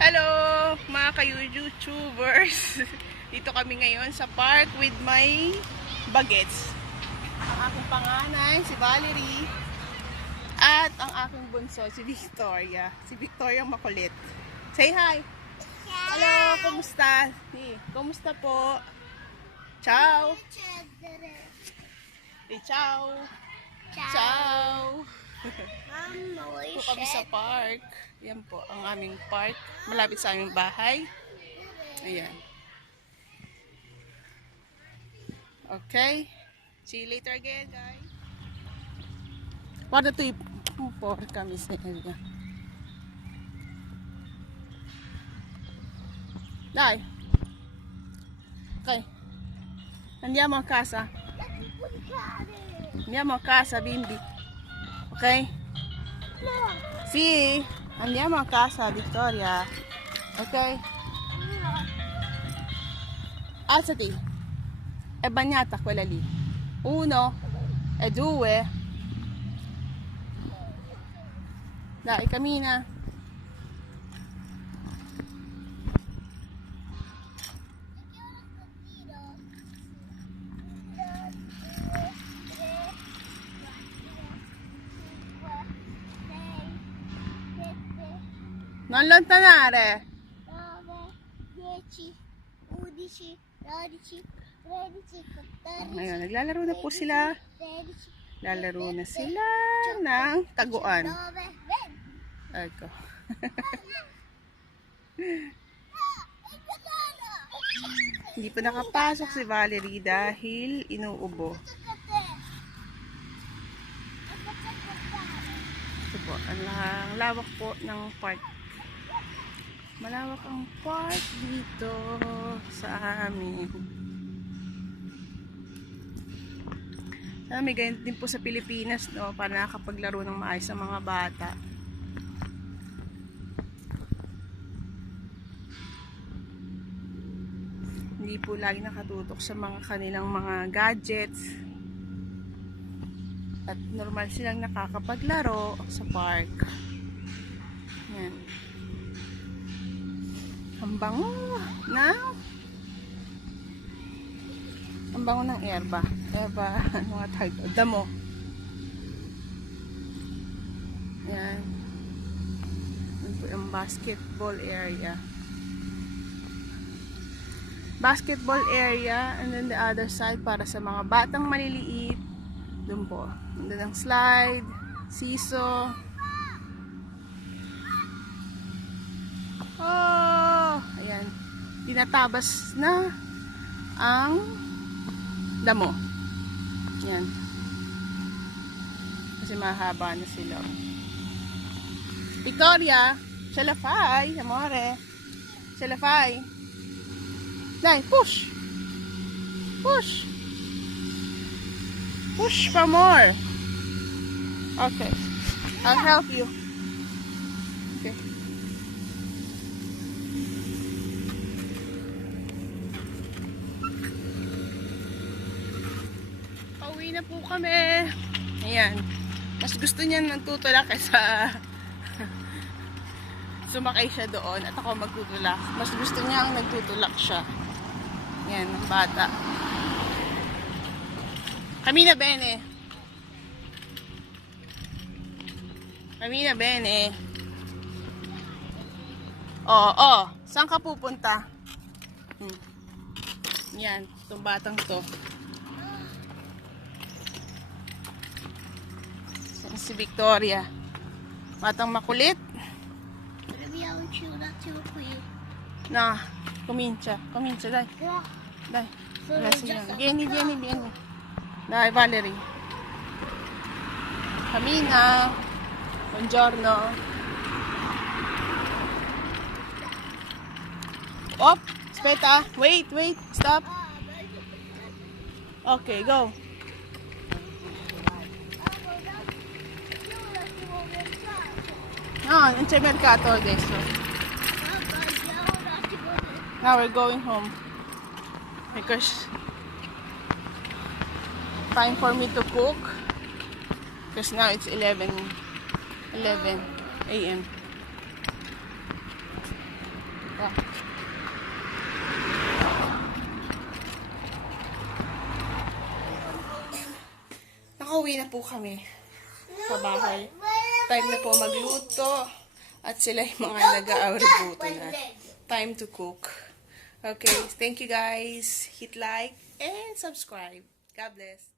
Hello mga ka-YouTubers. Dito kami ngayon sa park with my bagets. Ang aking panganay, si Valerie. At ang aking bunso, si Victoria. Si Victoria makulit. Say hi! Hello, kumusta? Kumusta po? Ciao! Ciao! Ciao! Dito kami sa park. Yan po ang aming park. Malapit sa aming bahay. Ayan. Okay. See you later again, guys. Para ito yung park kami sa area. Dai. Okay. Andiamo a casa. Andiamo a casa, bimbi. Ok? Sì, andiamo a casa, Vittoria. Ok? Alzati. È bagnata quella lì. 1 e 2. Dai, cammina. Non allontanare. 9, 10, 11, 12, 13, 14. Ngayon, naglalaro na po sila. 13, Lalaro na sila ng taguan. 9, 20. Eko. Hindi pa nakapasok si Valerie dahil inuubo. Ito po, ang lawak po ng park. Malawak ang park dito sa amin. May ganyan din po sa Pilipinas, no, para nakakapaglaro ng maayos ang mga bata. Hindi po lagi nakatutok sa mga kanilang mga gadgets. At normal silang nakakapaglaro sa park. Yan. Ang bango ng erba. Ano nga tawag ito? Damo. Yan. Yan po yung basketball area. Basketball area, and then the other side para sa mga batang maliliit. Doon po. Doon ang slide, seesaw. Oh, ayan. Tinatabas na ang damo. Yan. Kasi mahaba na sila. Victoria, ce la fai, amore. Ce la fai. Dai, push. Push. Push for more. Okay. I'll help you. Okay. Pauwi na po kami. Ayan. Mas gusto niya nagtutulak kaysa sumakay siya doon at ako magtutulak. Mas gusto niya ang nagtutulak siya. Ayan, ang bata. Cammina bene. Cammina bene. Oh. Saan ka pupunta? Yan, itong batang to. Si Victoria. Batang makulit. Abbiamo un attimo qui. No, comincia, dai. No, Dai. sono Adesso già vieni. staccata. Dai, Valerie. Cammina. Buongiorno. Op, aspetta. Wait. Stop. Okay, go. No, non c'è mercato adesso. Now we're going home. Because time for me to cook. Because now it's 11 a.m. Wow. Nakauwi na po kami sa bahay. Time na po magluto. At sila yung mga nag-aawributo na. Time to cook. Okay, thank you guys. Hit like and subscribe. God bless.